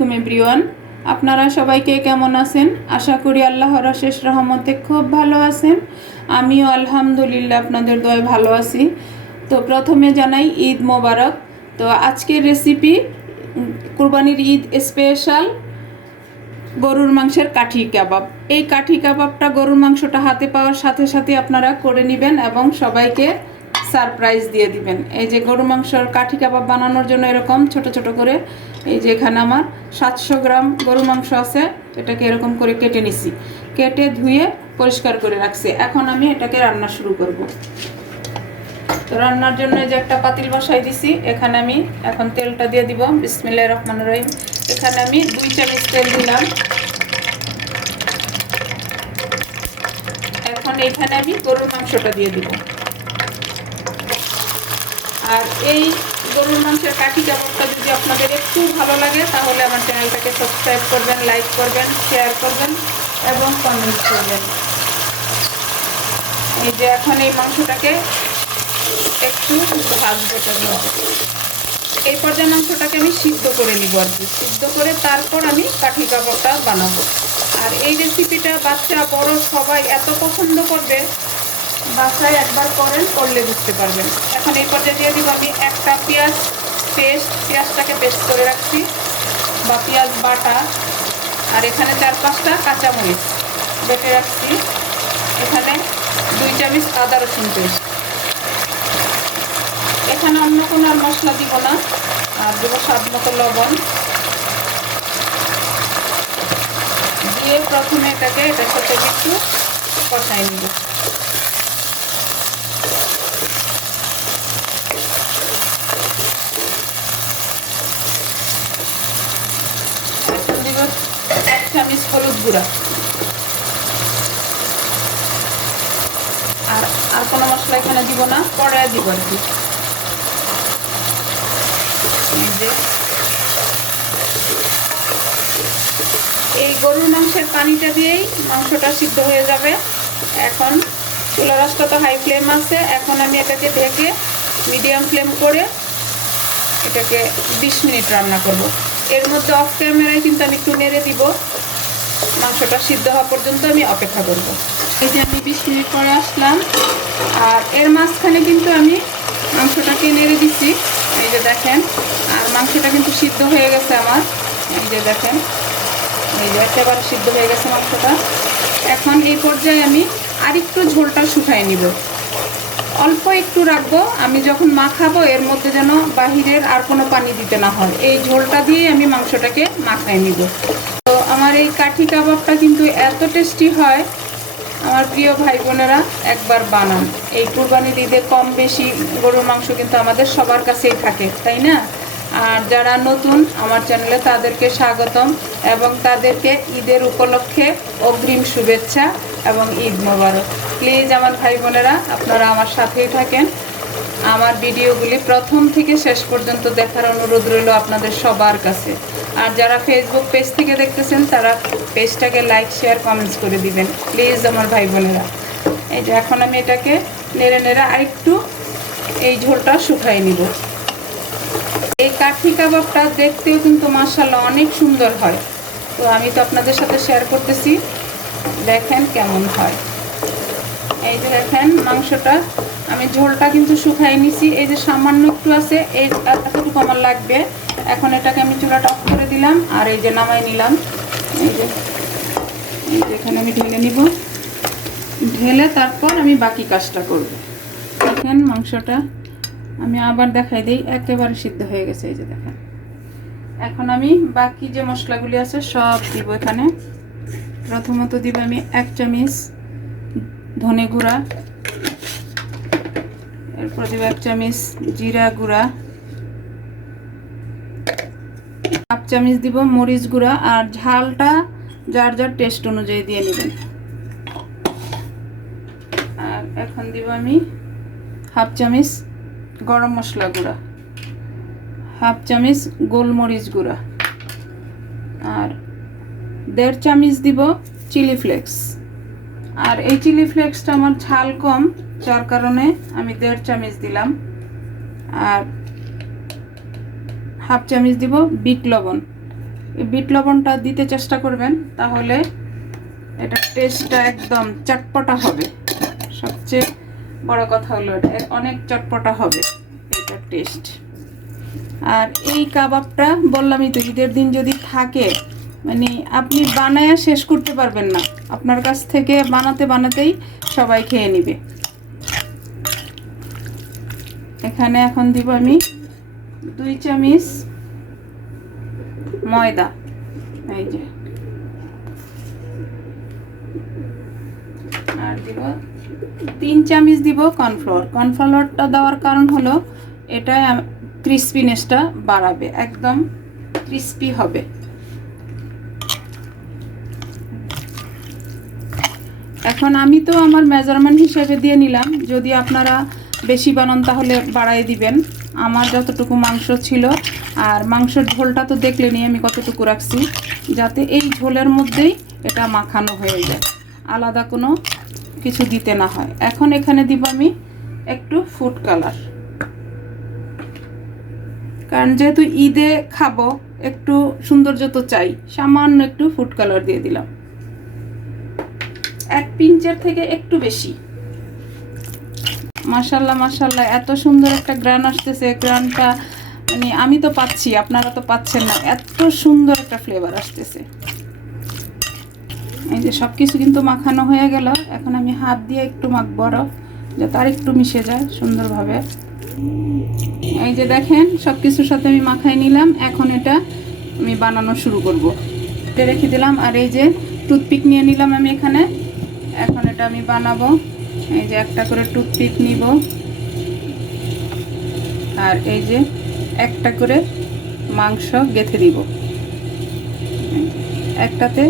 আলাইকুম এভরিওয়ান। আপনারা সবাইকে কেমন আছেন? আশা করি আল্লাহর অশেষ রহমতে খুব ভালো আছেন। আমিও আলহামদুলিল্লাহ আপনাদের দয়ায় ভালো আছি। তো প্রথমে জানাই ঈদ মোবারক। তো আজকের রেসিপি কুরবানির ঈদ স্পেশাল গরুর মাংসের কাঠি কাবাব। এই কাঠি কাবাবটা গরুর মাংসটা হাতে পাওয়ার সাথে সাথে আপনারা করে নেবেন এবং সবাইকে সারপ্রাইজ দিয়ে দিবেন। এই যে গরুর মাংসর কাঠি কাবাব বানানোর জন্য এরকম ছোট ছোট করে এই যে এখানে আমার 700 গ্রাম গরুর মাংস আছে, এটাকে এরকম করে কেটে নিছি, কেটে ধুয়ে পরিষ্কার করে রাখছি। এখন আমি এটাকে রান্না শুরু করব। তো রান্নার জন্য এই যে একটা পাতিল বসাই দিছি, এখানে আমি এখন তেলটা দিয়ে দিব। বিসমিল্লাহির রহমানির রহিম। এখানে আমি 2 চামচ তেল দিলাম। এখন এখানে আমি গরুর মাংসটা দিয়ে দিব। আর এই গরুর মাংসের কাঠি কাবাবটা যদি আপনাদের একটু ভালো লাগে তাহলে আমার চ্যানেলটাকে সাবস্ক্রাইব করবেন, লাইক করবেন, শেয়ার করবেন এবং কমেন্ট করবেন। এই যে এখন এই মাংসটাকে একটু ভাজবো। এই পর্যায়ে মাংসটাকে আমি সিদ্ধ করে নিব আর কি। সিদ্ধ করে তারপর আমি কাঠি কাবাবটা বানাবো। আর এই রেসিপিটা বাচ্চা বড় সবাই এত পছন্দ করবে, বাসায় একবার করেন, করলে বুঝতে পারবেন। এখন এই পর্যায়ে দিয়ে দিব আমি একটা পেঁয়াজ পেস্ট, পেঁয়াজটাকে পেস্ট করে রাখছি বা পেঁয়াজ বাটা। আর এখানে 4-5টা কাঁচামরিচ বেটে রাখছি। এখানে 2 চামচ আদা রসুন পেস্ট। এখানে অন্য কোনো আর মশলা দিব না, আর দেবো স্বাদ মতো লবণ দিয়ে প্রথমে এটার সাথে একটু কষাই নিব। এখন দিব 1 চামচ হলুদ গুঁড়া। আর কোনো মশলা এখানে দিব না, পরে দিব আর কি। এই গরুর মাংসের পানিটা দিয়েই মাংসটা সিদ্ধ হয়ে যাবে। এখন চুলা রাসটা তো হাই ফ্লেম আছে। এখন আমি এটাকে ঢেকে মিডিয়াম ফ্লেম করে এটাকে 20 মিনিট রান্না করব। এর মধ্যে অফ ক্যামেরায় কিন্তু আমি একটু নেড়ে দিব। মাংসটা সিদ্ধ হওয়া পর্যন্ত আমি অপেক্ষা করব। এই যে আমি 20 মিনিট পরে আসলাম, আর এর মাঝখানে কিন্তু আমি মাংসটাকে নেড়ে দিচ্ছি। এই যে দেখেন, আর মাংসটা কিন্তু সিদ্ধ হয়ে গেছে আমার। এই যে দেখেন, এই যে একেবারে সিদ্ধ হয়ে গেছে মাংসটা। এখন এই পর্যায়ে আমি আরেকটু ঝোলটা শুকাই নিব। অল্প একটু রাখবো, আমি যখন মাখাবো এর মধ্যে যেন বাহিরের আর কোনো পানি দিতে না হয়। এই ঝোলটা দিয়ে আমি মাংসটাকে মাখাই নিব। তো আমার এই কাঠি কাবাবটা কিন্তু এত টেস্টি হয়, আমার প্রিয় ভাই বোনেরা একবার বানান। এই কুরবানির ঈদে কম বেশি গরুর মাংস কিন্তু আমাদের সবার কাছেই থাকে, তাই না? আর যারা নতুন আমার চ্যানেলে তাদেরকে স্বাগতম এবং তাদেরকে ঈদের উপলক্ষে অগ্রিম শুভেচ্ছা এবং ঈদ মোবারক। প্লিজ আমার ভাই বোনেরা আপনারা আমার সাথেই থাকেন। আমার ভিডিওগুলি প্রথম থেকে শেষ পর্যন্ত দেখার অনুরোধ রইল আপনাদের সবার কাছে। আর যারা ফেসবুক পেজ থেকে দেখতেছেন তারা পেজটাকে লাইক, শেয়ার, কমেন্টস করে দিবেন প্লিজ আমার ভাই বোনেরা। এই যে এখন আমি এটাকে নেড়ে নেড়ে আরেকটু এই ঝোলটা শুকাই নিব। এই কাঠি কাবাবটা দেখতেও কিন্তু মাশাআল্লাহ অনেক সুন্দর হয়। তো আমি তো আপনাদের সাথে শেয়ার করতেছি, দেখেন কেমন হয়। এই যে দেখেন মাংসটা আমি ঝোলটা কিন্তু শুকাই নিছি। এই যে সামান্য একটু আছে, এই এতটুকু আমার লাগবে। এখন এটাকে আমি চুলাটা অফ করে দিলাম আর এই যে নামাই নিলাম। এই যে এখানে আমি ঢেলে নিব, ঢেলে তারপর আমি বাকি কাজটা করব। দেখেন মাংসটা আমি আবার দেখাই দিই, একেবারে সিদ্ধ হয়ে গেছে। এই যে দেখেন, এখন আমি বাকি যে মশলাগুলি আছে সব দিব এখানে। প্রথমত দিব আমি 1 চামচ ধনে গুঁড়া, এরপর দিব 1 চামচ জিরা গুঁড়া, 1/2 চামচ দিব মরিচ গুঁড়া। আর ঝালটা যার যার টেস্ট অনুযায়ী দিয়ে নেবেন। আর এখন দিব আমি 1/2 চামচ গরম মশলা গুঁড়া, 1/2 চামচ গোলমরিচ গুঁড়া, আর 1.5 চামচ দিব চিলি ফ্লেক্স। আর এই চিলি ফ্লেক্সটা আমার ঝাল কম, যার কারণে আমি 1.5 চামচ দিলাম। আর 1/2 চামচ দিব বিট লবণ। বিট লবণটা দিতে চেষ্টা করবেন, তাহলে এটা টেস্টটা একদম চটপটা হবে। সবচেয়ে বড় কথা হলো এটা অনেক চটপটা হবে এটা টেস্ট। আর এই কাবাবটা বললামই তো, ঈদের দিন যদি থাকে মানে আপনি বানায়া শেষ করতে পারবেন না, আপনার কাছ থেকে বানাতে বানাতেই সবাই খেয়ে নেবে। এখানে এখন দিব আমি 2 চামচ ময়দা, এই যে, আর দিব 3 চামচ দিব কর্নফ্লাওয়ার। কর্নফ্লাওয়ারটা দেওয়ার কারণ হলো এটা ক্রিস্পিনেসটা বাড়াবে, একদম ক্রিস্পি হবে। এখন আমি তো আমার মেজারমেন্ট হিসেবে দিয়ে নিলাম, যদি আপনারা বেশি বানান তাহলে বাড়াই দিবেন। আমার যতটুকু মাংস ছিল, আর মাংসের ঝোলটা তো দেখলেনি আমি কতটুকু রাখছি, যাতে এই ঝোলের মধ্যেই এটা মাখানো হয়ে যায়, আলাদা কোনো কিছু দিতে না হয়। এখন এখানে দিব আমি একটু ফুড কালার, কারণ যেহেতু ঈদে খাবো একটু সৌন্দর্য তো চাই, সামান্য একটু ফুড কালার দিয়ে দিলাম, 1 পিঞ্চের থেকে একটু বেশি। মাশাল্লাহ মাশাল্লাহ, এত সুন্দর একটা গ্রান আসতেছে। গ্রানটা মানে আমি তো পাচ্ছি, আপনারা তো পাচ্ছেন না, এত সুন্দর একটা ফ্লেভার আসতেছে। এই যে সব কিছু কিন্তু মাখানো হয়ে গেল। এখন আমি হাত দিয়ে একটু মাখবো বরফ, যাতে আর একটু মিশে যায় সুন্দরভাবে। এই যে দেখেন সব কিছুর সাথে আমি মাখাই নিলাম। এখন এটা আমি বানানো শুরু করব। এটা রেখে দিলাম, আর এই যে টুথপিক নিয়ে নিলাম আমি এখানে। এখন এটা আমি বানাবো। এই যে একটা করে টুথপিক নিব, আর এই যে একটা করে মাংস গেঁথে দিব। একটাতে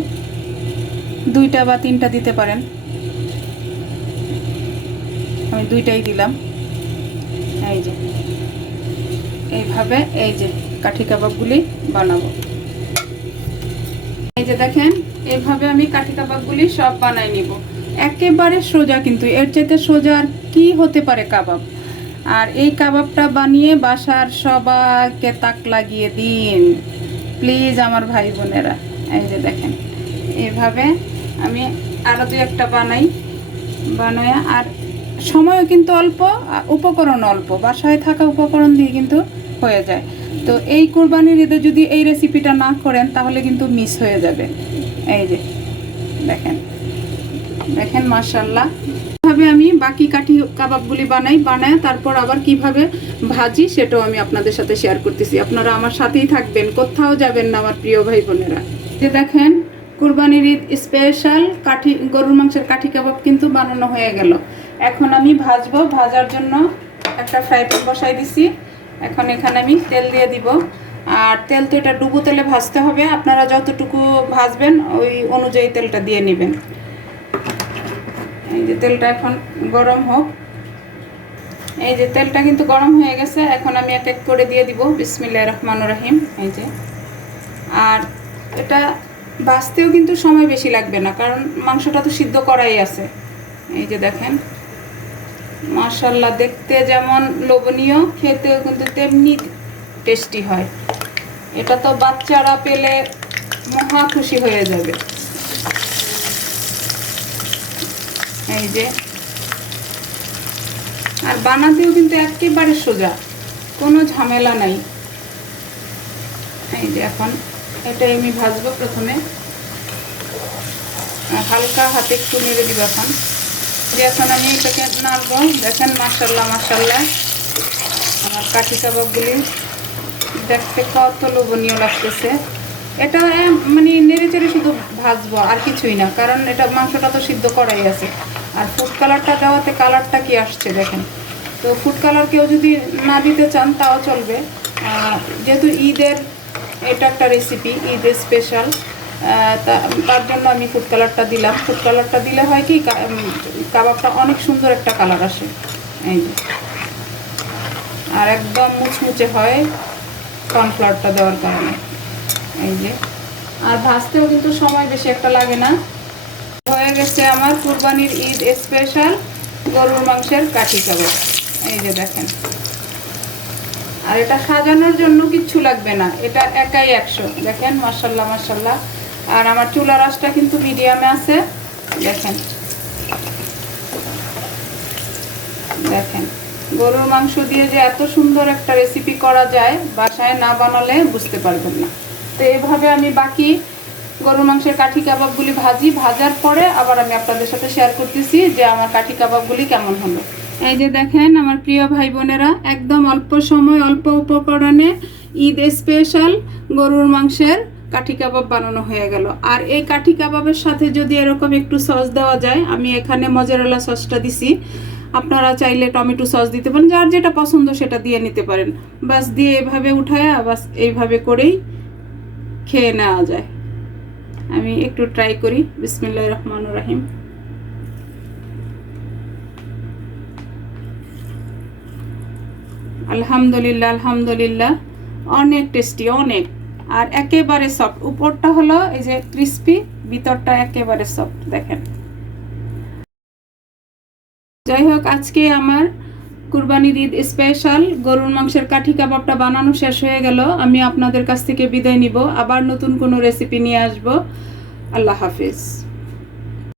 2টা বা 3টা দিতে পারেন, আমি 2টাই দিলাম। এই যে এইভাবে এই যে কাঠি কাবাবগুলি বানাবো। এই যে দেখেন এইভাবে আমি কাঠি কাবাবগুলি সব বানাই নিব। একেবারে সোজা, কিন্তু এর চাইতে সোজা আর কি হতে পারে কাবাব। আর এই কাবাবটা বানিয়ে বাসার সবাইকে তাক লাগিয়ে দিন প্লিজ আমার ভাই বোনেরা। এই যে দেখেন এইভাবে আমি আরও 2-1টা বানাই, আর সময়ও কিন্তু অল্প, উপকরণ অল্প, বাসায় থাকা উপকরণ দিয়ে কিন্তু হয়ে যায়। তো এই কোরবানির ঈদে যদি এই রেসিপিটা না করেন তাহলে কিন্তু মিস হয়ে যাবে। এই যে দেখেন দেখেন মাশাল্লাহ, কিভাবে আমি বাকি কাঠি কাবাবগুলি বানাই তারপর আবার কিভাবে ভাজি সেটাও আমি আপনাদের সাথে শেয়ার করতেছি। আপনারা আমার সাথেই থাকবেন, কোথাও যাবেন না আমার প্রিয় ভাই বোনেরা। যে দেখেন কুরবানির ঈদ স্পেশাল গরুর মাংসের কাঠি কাবাব কিন্তু বানানো হয়ে গেল। এখন আমি ভাজবো। ভাজার জন্য একটা ফ্রাই প্যান বসাই দিছি। এখন এখানে আমি তেল দিয়ে দিব, আর তেল তো এটা ডুবো তেলে ভাজতে হবে, আপনারা যতটুকু ভাজবেন ওই অনুযায়ী তেলটা দিয়ে নেবেন। এই যে তেলটা এখন গরম হোক। এই যে তেলটা কিন্তু গরম হয়ে গেছে। এখন আমি এক এক করে দিয়ে দিব বিসমিল্লাহির রহমানির রহিম। এই যে, আর এটা ভাজতেও কিন্তু সময় বেশি লাগবে না, কারণ মাংসটা তো সিদ্ধ করাই আছে। এই যে দেখেন মাশাল্লাহ, দেখতে যেমন লোভনীয়, খেতেও কিন্তু তেমনি টেস্টি হয়। এটা তো বাচ্চারা পেলে মহা খুশি হয়ে যাবে। এই যে, আর বানাতেও কিন্তু একেবারে সোজা, কোনো ঝামেলা নাই। এই যে এখন এটাই আমি ভাজবো। প্রথমে হালকা হাতে একটু নেড়ে দিব। এখন আমি এটাকে নাড়বো। দেখেন মাশাল্লাহ মাশাল্লাহ, আমার কাঠি কাবাবগুলি দেখতে কত লোভনীয় লাগতেছে। এটা মানে নেড়ে চেড়ে শুধু ভাজবো, আর কিছুই না, কারণ এটা মাংসটা তো সিদ্ধ করাই আছে। আর ফুড কালারটা দেওয়াতে কালারটা কি আসছে দেখেন। তো ফুড কালার কেউ যদি না দিতে চান তাও চলবে, যেহেতু ঈদের এটা একটা রেসিপি, ঈদের স্পেশাল, তার জন্য আমি ফুড কালারটা দিলাম। ফুড কালারটা দিলে হয় কি কাবাবটা অনেক সুন্দর একটা কালার আসে। এই যে, আর একদম মুচমুচে হয় কর্নফ্লাওয়ারটা দেওয়ার কারণে। এই যে, আর ভাজতেও কিন্তু সময় বেশি একটা লাগে না। হয়ে গেছে আমার কুরবানির ঈদ স্পেশাল গরুর মাংসের কাঠি কাবাব। এই যে দেখেন, আর এটা সাজানোর জন্য কিচ্ছু লাগবে না, এটা একাই 100। দেখেন মাশাআল্লাহ মাশাআল্লাহ। আর আমার চুলার আঁচটা কিন্তু মিডিয়ামে আছে। দেখেন দেখেন গরুর মাংস দিয়ে যে এত সুন্দর একটা রেসিপি করা যায়, বাসায় না বানালে বুঝতে পারবেন না। তো এইভাবে আমি বাকি গরুর মাংসের কাঠি কাবাবগুলি ভাজার পরে আবার আমি আপনাদের সাথে শেয়ার করতেছি যে আমার কাঠি কাবাবগুলি কেমন হলো। এই যে দেখেন আমার প্রিয় ভাই বোনেরা, একদম অল্প সময় অল্প উপকরণে ঈদ স্পেশাল গরুর মাংসের কাঠি কাবাব বানানো হয়ে গেল। আর এই কাঠি কাবাবের সাথে যদি এরকম একটু সস দেওয়া যায়, আমি এখানে মজারেলা সসটা দিছি, আপনারা চাইলে টমেটো সস দিতে পারেন, যার যেটা পছন্দ সেটা দিয়ে নিতে পারেন। বাস দিয়ে এভাবে উঠায়া বাস এইভাবে করেই খেয়ে নেওয়া যায়। আমি একটু ট্রাই করি। বিসমিল্লাহির রহমানির রহিম। আলহামদুলিল্লাহ আলহামদুলিল্লাহ, অনেক টেস্টি অনেক। আর একেবারে সফট, উপরটা হলো এই যে ক্রিস্পি, ভিতরটা একেবারে সফট। দেখেন, যাই হোক আজকে আমার কুরবানির ঈদ স্পেশাল গরুর মাংসের কাঠি কাবাবটা বানানো শেষ হয়ে গেল। আমি আপনাদের কাছ থেকে বিদায় নিব, আবার নতুন কোনো রেসিপি নিয়ে আসব। আল্লাহ হাফিজ।